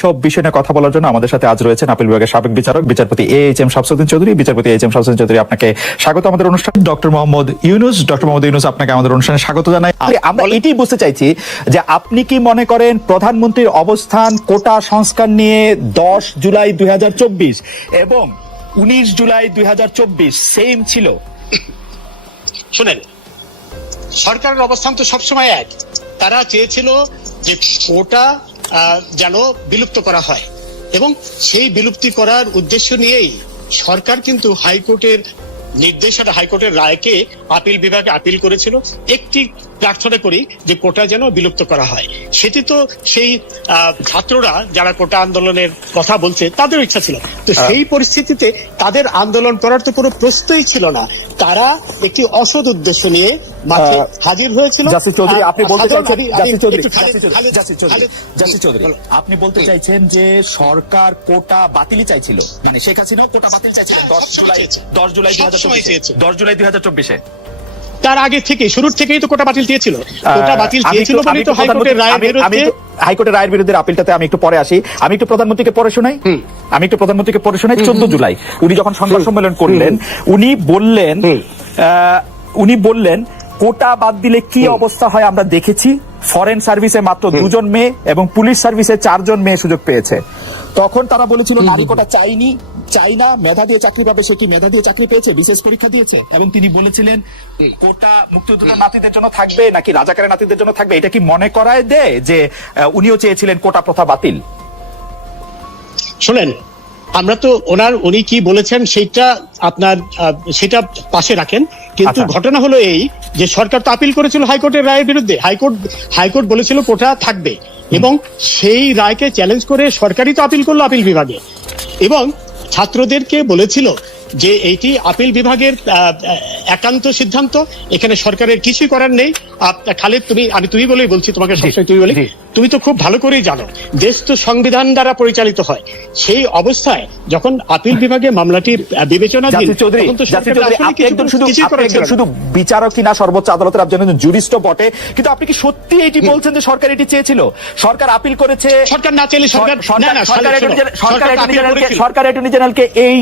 সব বিষয় নিয়ে কথা বলার জন্য আমাদের সাথে আজ রয়েছেন আপিল বিভাগের সাবেক বিচারক বিচারপতি A H M Shamsuddin Chowdhury. বিচারপতি এইচ এম শামসুদ্দিন চৌধুরী আপনাকে স্বাগত। আমাদের অনুষ্ঠান ডক্টর মোহাম্মদ ইউনুস ডক্টর মোহাম্মদ ইউনুস আপনাকে আমাদের অনুষ্ঠানে স্বাগত জানাই। আমরা এটাই বুঝতে চাইছি যে আপনি কি মনে করেন প্রধানমন্ত্রীর অবস্থান কোটা সংস্কার নিয়ে দশ জুলাই দুই হাজার চব্বিশ এবং উনিশ জুলাই দুই সেম ছিল? শুনেন সরকারের অবস্থান তো সবসময় এক। তারা চেয়েছিল যে কোটা যেন বিলুপ্ত করা হয়। এবং সেই বিলুপ্তি করার উদ্দেশ্য নিয়েই সরকার কিন্তু হাইকোর্টের নির্দেশনা হাইকোর্টের রায়কে আপিল বিভাগে আপিল করেছিল। একটি প্রার্থনা করি যে কোটা যেন বিলুপ্ত করা হয়। সেটি তো সেই আহ, ছাত্ররা যারা কোটা আন্দোলনের কথা বলছে তাদের ইচ্ছা ছিল। তো সেই পরিস্থিতিতে তাদের আন্দোলন করার তো কোনো প্রশ্নই ছিল না। তারা একটি অসৎ উদ্দেশ্য নিয়ে মাঠে হাজির হয়েছিল জাসি চৌধুরী আপনি বলতে চাইছেন আমি চৌধুরী। আপনি বলতে চাইছেন যে সরকার কোটা বাতিলই চাইছিল মানে শেখ হাসিনাও কোটা বাতিল চাইছিল হ্যাঁ, দশ সবসময় জুলাই চেয়েছে। দশ জুলাই দুই হাজার সবসময় চব্বিশে চেয়েছে। দশ জুলাই দুই হাজার চব্বিশে তার আগে থেকে শুরুর থেকেই তো কোটা বাতিল দিয়েছিল। কোটা বাতিল আমি দিয়েছিল বলেই তো হাইকোর্টের রায়ের বিরুদ্ধে হাইকোর্টের রায়ের বিরুদ্ধে আপিলটাতে আমি একটু পরে আসি। আমি একটু প্রধানমন্ত্রীকে পরে শোনাই? আমি একটু প্রধানমন্ত্রীকে পরে শোনাই চোদ্দ জুলাই। উনি যখন সংবাদ সম্মেলন করলেন উনি বললেন আহ, উনি বললেন কোটা বাদ দিলে কি অবস্থা হয় আমরা দেখেছি। ফরেন সার্ভিসে মাত্র দুজন মেয়ে এবং পুলিশ সার্ভিসে চারজন মেয়ে সুযোগ পেয়েছে। তখন তারা বলেছিল নারী কোটা চাইনি? চাই না মেধা দিয়ে চাকরি পাবে সে কি মেধা দিয়ে চাকরি পেয়েছে? বিশেষ পরীক্ষা দিয়েছে? এবং তিনি বলেছিলেন কোটা মুক্তিযোদ্ধা নাতিদের জন্য থাকবে নাকি রাজাকারের নাতিদের জন্য থাকবে? এটা কি মনে করায় দেয় যে আহ, উনিও চেয়েছিলেন কোটা প্রথা বাতিল? শোনেন আমরা তো ওনার উনি কি বলেছেন সেটা আপনার সেটা পাশে রাখেন। কিন্তু আচ্ছা। ঘটনা হলো এই যে সরকার তো আপিল করেছিল হাইকোর্টের রায়ের বিরুদ্ধে। হাইকোর্ট হাইকোর্ট বলেছিল কোটা থাকবে। এবং সেই রায়কে চ্যালেঞ্জ করে সরকারই তো আপিল করল আপিল বিভাগে। এবং ছাত্রদেরকে বলেছিল যে এইটি আপিল বিভাগের একান্ত সিদ্ধান্ত। এখানে সরকারের কিছুই করার নেই। খালেদ তুমি আমি তুমি বলেই বলছি তোমাকে সবসময় তুমি বলি। তুমি তো খুব ভালো করেই জানো দেশ তো সংবিধান দ্বারা পরিচালিত হয়। সেই অবস্থায় যখন আপিল বিভাগে মামলাটি করার- শুধু সর্বোচ্চ আদালতের আপনি একজন বটে। কিন্তু আপনি কি সত্যি এটি বলছেন যে সরকার এটি চেয়েছিল? সরকার আপিল করেছে সরকার না চাইলে সরকার সরকার সরকার অ্যাটর্নি জেনারেলকে এই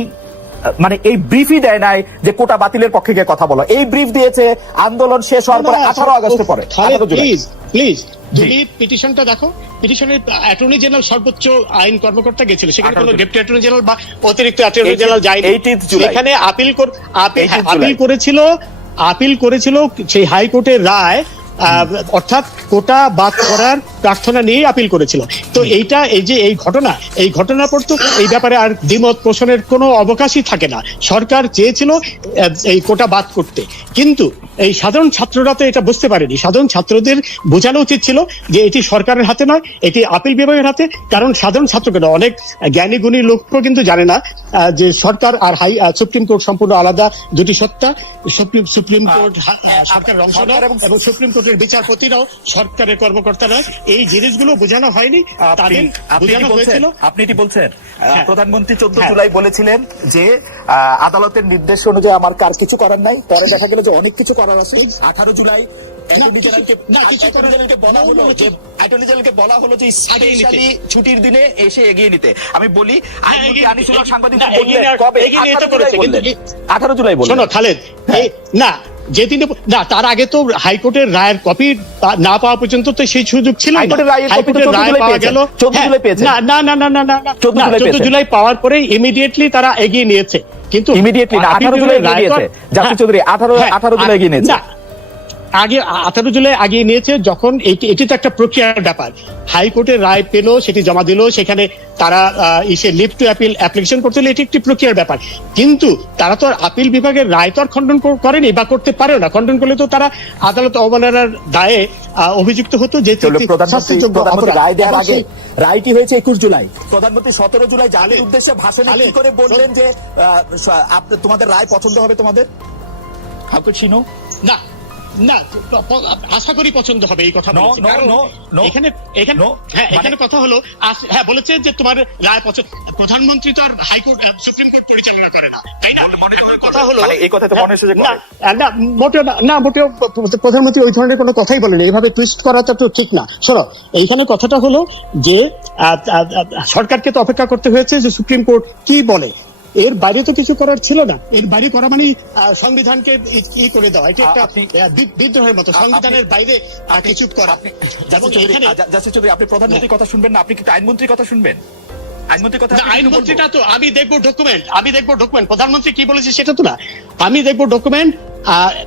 মানে এই ব্রিফই দেয় নাই যে কোটা বাতিলের পক্ষে গিয়ে কথা বলো। এই ব্রিফ দিয়েছে আন্দোলন শেষ হওয়ার পরে আঠারো আগস্টের পরে। খালেদ, 18 জুলাই। প্লিজ প্লিজ তুমি পিটিশনটা দেখো। পিটিশনের অ্যাটর্নি জেনারেল সর্বোচ্চ আইন কর্মকর্তা গেছিল। সেখানে কোনো ডেপুটি অ্যাটর্নি জেনারেল বা অতিরিক্ত অ্যাটর্নি জেনারেল যায়নি। 18 সেখানে আপিল আপিল 18 আপিল জুলাই। করেছিল আপিল করেছিল সেই হাইকোর্টের রায় অর্থাৎ কোটা বাদ করার প্রার্থনা নিয়ে আপিল করেছিল তো এইটা এই যে এই ঘটনা এই ঘটনার পর তো এই ব্যাপারে আর দ্বিমত পোষণের কোনো অবকাশই থাকে না। সরকার চেয়েছিল এই কোটা বাদ করতে। কিন্তু এই সাধারণ ছাত্ররা তো এটা বুঝতে পারেনি। সাধারণ ছাত্রদের বোঝানো উচিত ছিল যে এটি সরকারের হাতে নয় এটি আপিল বিভাগের হাতে। কারণ সাধারণ ছাত্রকে নয়, অনেক জ্ঞানী গুণী লোকও কিন্তু জানে না যে সরকার আর হাই সুপ্রিম কোর্ট সম্পূর্ণ আলাদা দুটি সত্তা। সুপ্রিম সুপ্রিম কোর্ট হা- সরকারের অংশ নয় এবং- এবং সুপ্রিম কোর্টের বিচারপতিরাও সরকারের কর্মকর্তারা এই জিনিসগুলো বোঝানো হয়নি। আপনি তাদের এটি বোঝানো বলছেন? হয়েছিল। আপনি এটি বলছেন? হ্যাঁ। প্রধানমন্ত্রী চোদ্দ হ্যাঁ। জুলাই বলেছিলেন যে আদালতের নির্দেশ অনুযায়ী আমার কার কিছু করার নাই। পরে দেখা গেল যে অনেক কিছু করার আছে। আঠারো জুলাই না, কিছু অ্যাটর্নি জেনারেলকে বলা হলো যে অ্যাটর্নি জেনারেলকে বলা হলো যে এগিয়ে নিতে। স্পেশালি ছুটির দিনে এসে এগিয়ে নিতে। আমি বলি আইনমন্ত্রী এগিয়ে- আনিসুল্লাহ সাংবাদিক না, এগিয়ে বললেন নেওয়ার- কবে? এগিয়ে নিতে 18 জুলাই করেছে, বললেন। কিন্তু- আঠারো জুলাই বললেন। খালেদ এই না তিনি না তার আগে তো হাইকোর্টের রায়ের কপি না পাওয়া পর্যন্ত তো সেই সুযোগ ছিল না। হাইকোর্টের রায়ের copy তো হাইকোর্টের 14 রায় জুলাই পাওয়া গেল 14 হ্যাঁ। না না না না না না না 14 না, জুলাই 14 পেয়েছেন। জুলাই পাওয়ার পরে ইমিডিয়েটলি তারা এগিয়ে নিয়েছে কিন্তু ইমিডিয়েটলি আঠারো জুলাই রায় হ্যাঁ, চৌধুরী আঠারো হ্যাঁ, আঠারো জুলাই এগিয়ে নিয়েছে আগে আঠারো জুলাই আগিয়ে নিয়েছে যখন এটি এটি তো একটা প্রক্রিয়ার ব্যাপার। হাইকোর্টের রায় পেল সেটি জমা দিল সেখানে তারা আহ, ইসে লিফট টু অ্যাপিল অ্যাপ্লিকেশন করতে হলে এটি একটি প্রক্রিয়ার ব্যাপার। কিন্তু তারা তো আর আপিল বিভাগের রায় তো আর খণ্ডন করেনি বা করতে পারে না। খণ্ডন করলে তো তারা আদালত অবমাননার দায়ে আহ, অভিযুক্ত হতো যে রায় দেওয়ার আগে রায়টি হয়েছে একুশ জুলাই। প্রধানমন্ত্রী সতেরো জুলাই জাতির খালেদ, উদ্দেশ্যে ভাষণে কি করে বললেন যে আহ, তোমাদের রায় পছন্দ হবে তোমাদের? হাউ কুড শি নো না না আশা করি পছন্দ হবে এই কথা. এখানে এখানে হ্যাঁ মানে- এখানে কথা হলো হ্যাঁ বলেছে যে তোমার রায় প্রধানমন্ত্রী তো আর হাইকোর্ট সুপ্রিম কোর্ট পরিচালনা করে না তাই না? কথা হলো মানে এই কথা তো মনে যে না, না মোটেও না, না মোটেও প্রধানমন্ত্রী ওই ধরনের কোনো কথাই বলেনি এভাবে টুইস্ট করাটা তো ঠিক না। শোনো এইখানে কথাটা হলো যে সরকারকে তো অপেক্ষা করতে হয়েছে যে সুপ্রিম কোর্ট কি বলে। এর বাইরে তো কিছু করার ছিল না। এর বাইরে করা মানে সংবিধানকে ই- করে দেওয়া। এটা একটা বিদ্রোহের মতো। সংবিধানের বাইরে কিছু করা। আপনি প্রধানমন্ত্রীর কথা শুনবেন না আপনি কি আইনমন্ত্রীর কথা শুনবেন? আইনমন্ত্রীর কথা আইনমন্ত্রীটা তো আমি দেখব ডকুমেন্ট আমি দেখব ডকুমেন্ট প্রধানমন্ত্রী কি বলেছে সেটা তো না। আমি দেখব document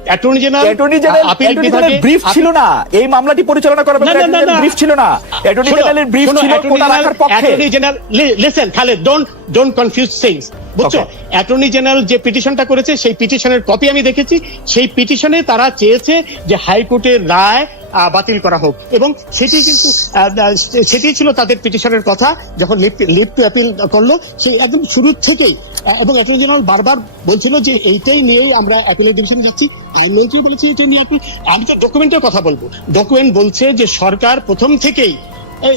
attorney general attorney general appeal বিভাগে ব্রিফ ছিল না। এই মামলাটি পরিচালনা করার ব্যাপারে না, না, অ্যাটর্নি না। ব্রিফ ছিল না। অ্যাটর্নি জেনারেলের ব্রিফ ছিল কোটা রাখার পক্ষে। Attorney general listen Khaled don't don't confuse things বুঝছ? অ্যাটর্নি জেনারেল যে পিটিশনটা করেছে সেই পিটিশনের কপি আমি দেখেছি। সেই পিটিশনে তারা চেয়েছে যে হাইকোর্টের রায় বাতিল করা হোক। এবং সেটি কিন্তু সেটি ছিল তাদের পিটিশনের কথা যখন লিভ টু অ্যাপিল করল সেই একদম শুরুর থেকেই এবং অ্যাটর্নি জেনারেল বারবার বলছিল যে এইটাই নিয়েই আমরা অ্যাপিলের ডিভিশনে যাচ্ছি। আইনমন্ত্রী বলেছে, এটা নিয়ে আপনি আমি তো ডকুমেন্টের কথা বলব। ডকুমেন্ট বলছে যে সরকার প্রথম থেকেই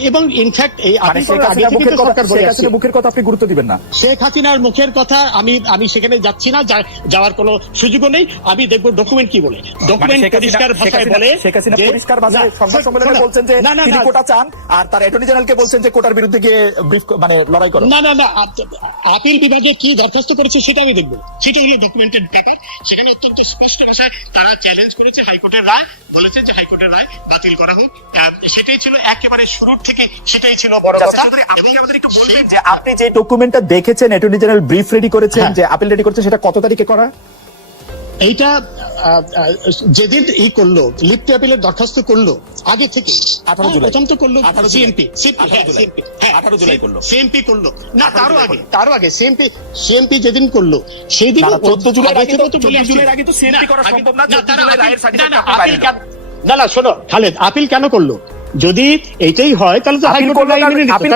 এবং ইনফ্যাক্ট এই মানে মুখের কথা আপনি গুরুত্ব দিবেন না। শেখ হাসিনার মুখের কথা আমি আমি সেখানে যাচ্ছি না যাওয়ার কোনো সুযোগও নেই। আমি দেখব ডকুমেন্ট কি বলে। মানে ডকুমেন্ট পরিষ্কার ভাষায় বলে শেখ হাসিনা পরিষ্কার ভাষায় সংবাদ সম্মেলনে বলছেন যে তিনি কোটা চান আর তার অ্যাটর্নি জেনারেলকে বলছেন যে কোটার বিরুদ্ধে গিয়ে ব্রিফ মানে লড়াই করো। না না না আপিল বিভাগে কি দরখাস্ত করেছে সেটা আমি দেখব। সেটা হলো ডকুমেন্টেড ব্যাপার। সেখানে অত্যন্ত স্পষ্ট ভাষায় তারা চ্যালেঞ্জ করেছে হাইকোর্টের রায় বলেছে যে হাইকোর্টের রায় বাতিল করা হোক। সেটাই ছিল একেবারে শুরুর থেকে সেটাই ছিল বড় কথা। এবং সেই- যে আপনি যে ডকুমেন্টটা দেখেছেন অ্যাটর্নি জেনারেল ব্রিফ রেডি করেছেন হ্যাঁ। যে আপিল রেডি করেছেন সেটা কত তারিখে করা? এইটা যেদিন ই করল অ্যাপিলের দরখাস্ত করল আগে থেকে 18 জুলাই। প্রথম তো করল সিএমপি 18 জুলাই। করল। সিএমপি করল। না তারও আগে তারও আগে সিএমপি সিএমপি যেদিন করল সেই দিন 14 জুলাই আগে তো- 14 জুলাইয়ের আগে তো CMP করা সম্ভব না, 14 তারা জুলাই আপিল- রায়ের certificate না, না, আপিল কেন- না না শোনো খালেদ আপিল কেন করল? যদি এইটাই হয় তাহলে তো নিত। আপিল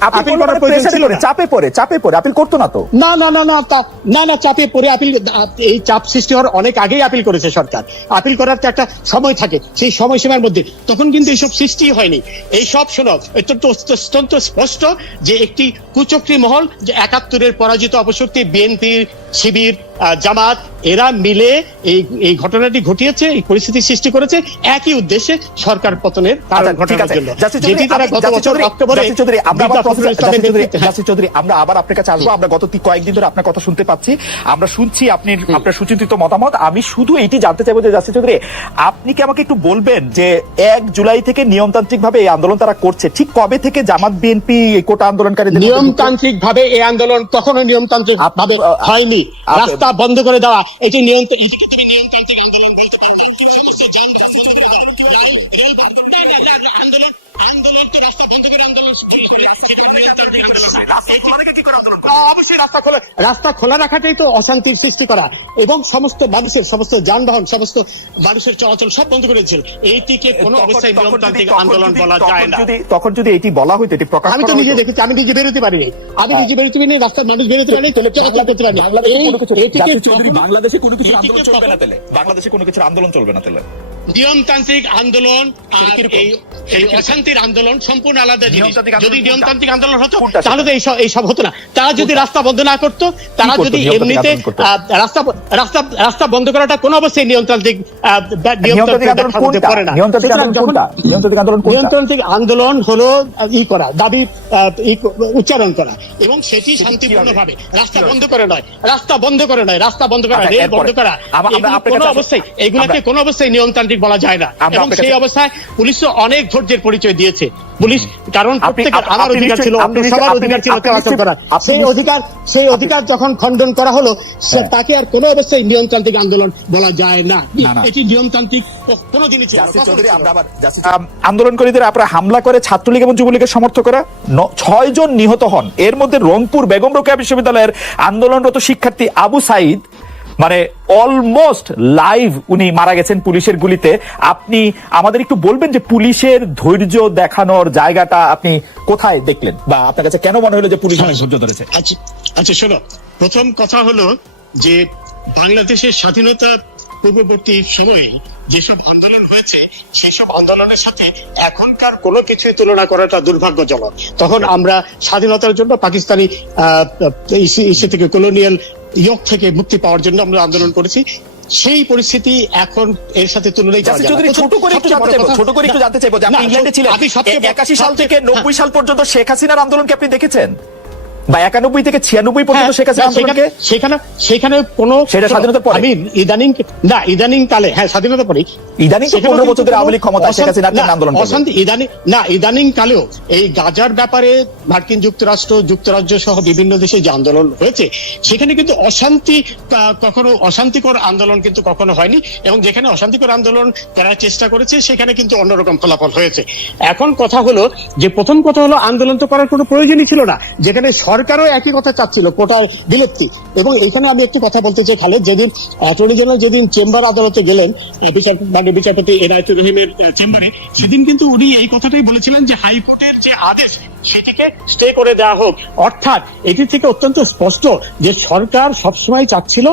আপিল- করার প্রয়োজন ছিল না। চাপে পড়ে চাপে পড়ে আপিল করতো না তো। না না না না না না চাপে পড়ে আপিল এই চাপ সৃষ্টি হওয়ার অনেক আগেই আপিল করেছে সরকার। আপিল করার তো একটা সময় থাকে সেই সময়সীমার মধ্যে। তখন কিন্তু এইসব সৃষ্টি হয়নি। এই সব শোনো অত্যন্ত অত্যন্ত স্পষ্ট যে একটি কুচক্রী মহল যে একাত্তরের পরাজিত অপশক্তি বিএনপি শিবির জামাত এরা মিলে এই এই ঘটনাটি ঘটিয়েছে এই পরিস্থিতি সৃষ্টি করেছে একই উদ্দেশ্যে সরকার পতনের কারণ আচ্ছা, ঘটানোর জন্য। যেটি চৌধুরী, তারা আপনি- গত বছর অক্টোবরে আমরা আবার মির্জা ফখরুল প্রফেসর- ইসলামের জাসির চৌধুরী, নেতৃত্বে- জাসির চৌধুরী, আমরা আবার আপনার কাছে আসব। আমরা গত কয়েকদিন ধরে আপনার কথা শুনতে পাচ্ছি। আমরা শুনছি আপনি আপনার সুচিন্তিত মতামত। আমি শুধু এটি জানতে চাইব যে জাসির চৌধুরী আপনি কি আমাকে একটু বলবেন যে এক জুলাই থেকে নিয়মতান্ত্রিক ভাবে এই আন্দোলন তারা করছে? ঠিক কবে থেকে জামাত বিএনপি কোটা আন্দোলনকারী নিয়মতান্ত্রিক ভাবে এই আন্দোলন কখনো নিয়মতান্ত্রিক ভাবে হয়নি। রাস্তা বন্ধ করে দেওয়া এটি নিয়ন্ত্রণ এটিকে তুমি আন্দোলন বলতে পারো না। রাস্তা খোলা রাস্তা খোলা রাখাটাই তো অশান্তির সৃষ্টি করা। এবং সমস্ত মানুষের সমস্ত যানবাহন সমস্ত মানুষের চলাচল সব বন্ধ করে দিয়েছিল। এইটিকে কোনো তখন- অবস্থায় নিয়মতান্ত্রিক আন্দোলন বলা যায় না। যদি- তখন যদি এটি বলা হইতো এটি প্রকাশ আমি তো নিজে। দেখেছি আমি নিজে বেরোতে পারিনি। আমি নিজে বেরোতে পারিনি রাস্তার মানুষ বেরোতে পারিনি চলাচল করতে পারিনি। বাংলাদেশে কোনো কিছু- কিছু আন্দোলন চলবে না তাহলে। বাংলাদেশে কোনো কিছুর আন্দোলন চলবে না তাহলে। নিয়মতান্ত্রিক আন্দোলন আর এই এই অশান্তির আন্দোলন সম্পূর্ণ আলাদা জিনিস। যদি নিয়মতান্ত্রিক আন্দোলন হতো তাহলে তো এইসব এইসব হতো না। তারা যদি রাস্তা বন্ধ না করতো তারা যদি এমনিতে রাস্তা রাস্তা রাস্তা বন্ধ করাটা কোনো অবস্থায় নিয়মতান্ত্রিক নিয়মতান্ত্রিক আন্দোলন হলো ই করা দাবি উচ্চারণ করা। এবং সেটি শান্তিপূর্ণ ভাবে রাস্তা বন্ধ করে নয়। রাস্তা বন্ধ করে নয়। রাস্তা বন্ধ করা আচ্ছা, রেল বন্ধ করা। কোনো অবস্থায় এগুলাকে কোনো অবস্থায় নিয়মতান্ত্রিক বলা যায় না। এবং সেই অবস্থায় পুলিশও অনেক ধৈর্যের পরিচয় দিয়েছে। পুলিশ কারণ প্রত্যেকের আমার অধিকার ছিল অন্য সবার অধিকার ছিল চলাচল করার সেই অধিকার সেই অধিকার যখন খণ্ডন করা হলো তাকে আর কোনো অবস্থায় নিয়মতান্ত্রিক আন্দোলন বলা যায় না। এটি নিয়মতান্ত্রিক কোনোদিনই ছিল আন্দোলনকারীদের আপনারা হামলা করে ছাত্রলীগ এবং যুবলীগের সমর্থ করা। ছয় জন নিহত হন। এর মধ্যে রংপুর বেগম রোকেয়া বিশ্ববিদ্যালয়ের আন্দোলনরত শিক্ষার্থী আবু সাইদ মানে অলমোস্ট লাইভ উনি মারা গেছেন পুলিশের গুলিতে। আপনি আমাদের একটু বলবেন যে পুলিশের ধৈর্য দেখানোর জায়গাটা আপনি কোথায় দেখলেন? বা আপনার কাছে কেন মনে হলো যে পুলিশ অনেক ধৈর্য ধরেছে আচ্ছা আচ্ছা শোনো। প্রথম কথা হলো যে বাংলাদেশের স্বাধীনতা পূর্ববর্তী সময়ে যেসব আন্দোলন হয়েছে সেসব আন্দোলনের সাথে এখনকার কোনো কিছুই তুলনা করাটা দুর্ভাগ্যজনক। তখন আমরা স্বাধীনতার জন্য পাকিস্তানি থেকে কলোনিয়াল ইয়ক থেকে মুক্তি পাওয়ার জন্য আমরা আন্দোলন করেছি। সেই পরিস্থিতি এখন এর সাথে তুলনায়। ছোট করে একটু জানতে চাইব ছোট করে একটু জানতে চাইব যে আপনি ইংল্যান্ডে ছিলেন। আমি সবচেয়ে বড়- একাশি সাল থেকে সবচেয়ে- নব্বই সাল পর্যন্ত শেখ হাসিনার আন্দোলন আন্দোলনকে আপনি দেখেছেন? বা একানব্বই থেকে ছিয়ানব্বই পর্যন্ত হ্যাঁ, শেখ হাসিনা সেখানে আন্দোলনকে সেখানে সেখানে কোনো সেটা স্বাধীনতার পরে? আমি ইদানিং না ইদানিং কালে হ্যাঁ স্বাধীনতা পরে ইদানিং তো সেখানেও 15 কিন্তু বছর ধরে আওয়ামী লীগ ক্ষমতায়, শেখ হাসিনা আন্দোলন অশান্তি ইদানিং না ইদানিং কালেও এই গাজার ব্যাপারে মার্কিন যুক্তরাষ্ট্র যুক্তরাজ্য সহ বিভিন্ন দেশে যে আন্দোলন হয়েছে সেখানে কিন্তু অশান্তি কখনো অশান্তিকর আন্দোলন কিন্তু কখনো হয়নি এবং যেখানে অশান্তিকর আন্দোলন করার চেষ্টা করেছে সেখানে কিন্তু অন্যরকম ফলাফল হয়েছে। এখন কথা হলো যে প্রথম কথা হলো আন্দোলন তো করার কোনো প্রয়োজনই ছিল না যেখানে সরকারও একই কথা চাচ্ছিল কোটায় বিলুপ্তি। এবং এখানে আমি একটু কথা বলতে চাই খালেদ যেদিন অ্যাটর্নি জেনারেল যেদিন চেম্বার আদালতে গেলেন বিচার মানে বিচারপতি এনায়তুর রহিমের চেম্বারে সেদিন কিন্তু উনি এই কথাটাই বলেছিলেন যে হাইকোর্টের যে আদেশ সেটিকে স্টে করে দেওয়া হোক। অর্থাৎ এটি থেকে অত্যন্ত স্পষ্ট যে সরকার সবসময় চাচ্ছিল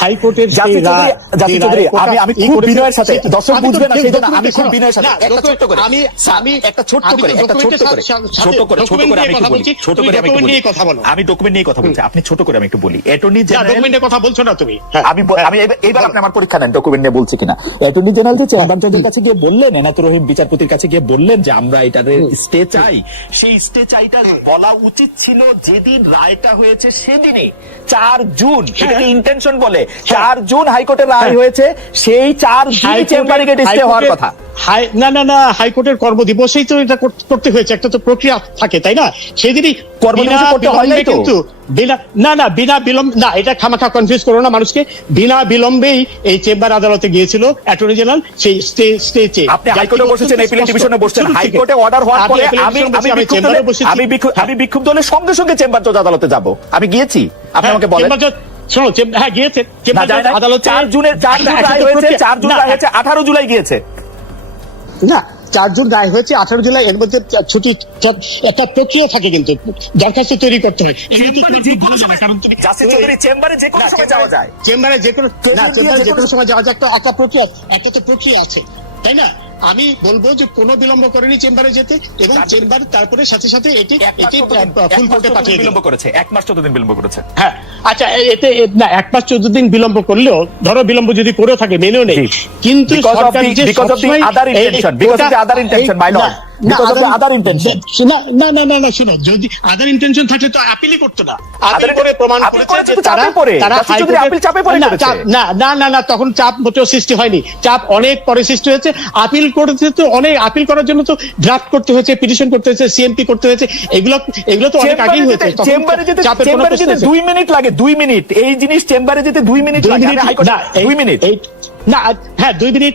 হাইকোর্টের সেই রায়- যে চৌধুরী, আমি- আমি খুব বিনয়ের সাথে, দর্শক বুঝবে না, সেই জন্য আমি খুব বিনয়ের সাথে, একটা ছোট্ট করে, আমি আমি একটা আমি করে, একটা document-এর করে, ছোট করে, ছোট করে আমি একটু বলি, ছোট করে আমি একটু কথা বলো। আমি ডকুমেন্ট নিয়ে কথা বলছি আপনি ছোট করে আমি একটু বলি। অ্যাটর্নি জেনারেল document-এর কথা বলছো না তুমি। হ্যাঁ। আমি আমি এবার- এইবার আপনি আমার পরীক্ষা নেন ডকুমেন্ট নিয়ে বলছি কিনা। অ্যাটর্নি জেনারেল যে চেম্বার জজের কাছে গিয়ে বললেন রহিম বিচারপতির কাছে গিয়ে বললেন যে আমরা এটার স্টে চাই। সেই স্টে চাইটা বলা উচিত ছিল যেদিন রায়টা হয়েছে সেদিনে চার জুন। এটাকে ইন্টেনশন বলে। চার জুন হাইকোর্টের রায় হ্যাঁ। হয়েছে সেই চার চেম্বারে গিয়ে স্টে হওয়ার কথা। হাই- না না না হাইকোর্টের কর্মদিবসেই তো এটা করতে হয়েছে একটা তো প্রক্রিয়া থাকে তাই না? সেদিনই কর্মদিবসে করতে হয় নাই কিন্তু বিনা না না বিনা বিলম্ব না এটা খামাখা কনফিউজ করো না মানুষকে বিনা বিলম্বেই এই চেম্বার আদালতে গিয়েছিল অ্যাটর্নি জেনারেল সেই স্টে স্টে চেয়ে। আপনি হাইকোর্টে বসেছেন এপিলেট ডিভিশনে বসছেন। হাইকোর্টে অর্ডার হওয়ার পরে আমি আমি বিক্ষুব্ধ হলে আমি বিক্ষুব্ধ হলে সঙ্গে সঙ্গে চেম্বার জজ আদালতে যাব। আমি গিয়েছি। আপনি আমাকে বলেন। শোনো হ্যাঁ গিয়েছে। আদালতে চার জুনের চার জুন রায় হয়েছে প্রক্রিয়া- চার জুন রায় হয়েছে আঠারো জুলাই গিয়েছে। না চার জুন রায় হয়েছে আঠারো জুলাই এর মধ্যে ছুটি একটা প্রক্রিয়া থাকে কিন্তু দরখাস্ত তৈরি করতে হয়। চেম্বারে যে কোনো সময় যাওয়া যায়। চেম্বারে যে কোনো না চেম্বারে যে যে কোনো কোনো- সময় যাওয়া যায় একটা একটা প্রক্রিয়া একটা তো প্রক্রিয়া আছে তাই না? আমি বলব যে কোনো বিলম্ব করেনি চেম্বারে যেতে এবং চেম্বার তারপরে সাথে সাথে এটি এটি ফুল কোর্টে পাঠিয়ে বিলম্ব করেছে। এক মাস চোদ্দ দিন বিলম্ব করেছে। হ্যাঁ। আচ্ছা এতে না এক মাস চোদ্দ দিন বিলম্ব করলেও ধরো বিলম্ব যদি করেও থাকে মেনেও নেই। কিন্তু সরকার যে because of the সবসময় আদার ইন্টেনশন মাই because না, না. না না না শোনো যদি আদার ইন্টেনশন থাকলে তো আপিলই করতো না। আপিল করে প্রমাণ করেছে করেছে যে তারা তারা জাস্টিস চৌধুরী হাইকোর্টের- আপিল চাপে পড়ে না, না না না না তখন চাপ মোটেও সৃষ্টি হয়নি। চাপ অনেক পরে সৃষ্টি হয়েছে। আপিল করতে তো অনেক আপিল করার জন্য তো ড্রাফট করতে হয়েছে পিটিশন করতে হয়েছে সিএমপি করতে হয়েছে। এগুলো এগুলো তো অনেক আগেই হয়েছে। চেম্বারে যেতে চেম্বারে যেতে মিনিট লাগে দুই মিনিট। এই জিনিস চেম্বারে যেতে দুই মিনিট লাগে হাইকোর্টে- মিনিট না হ্যাঁ দুই মিনিট।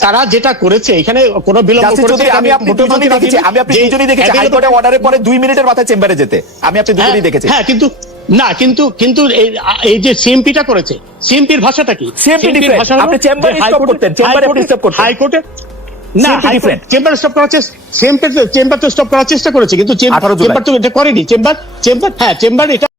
তারা যেটা করেছে এখানে কোনো বিলম্ব করেছে আমি আপনি দুজনই দেখেছি আমি আপনি দুজনই দেখেছি হাইকোর্টে অর্ডারের পরে দুই মিনিটের মাথায় চেম্বারে যেতে আমি আপনি দুজনই হ্যাঁ, দেখেছি। হ্যাঁ কিন্তু না কিন্তু কিন্তু এই- যে সিএমপিটা করেছে সিএমপির ভাষাটা কি? CMP different। আপনি চেম্বারে stop করতেন, চেম্বারে আপনি stop করতেন। হাইকোর্টে না চেম্বার স্টপ করার চেম্বার চেম্বার তো স্টপ করার চেষ্টা করেছে কিন্তু 18 চেম্বার তো এটা করেনি চেম্বার চেম্বার হ্যাঁ চেম্বার এটা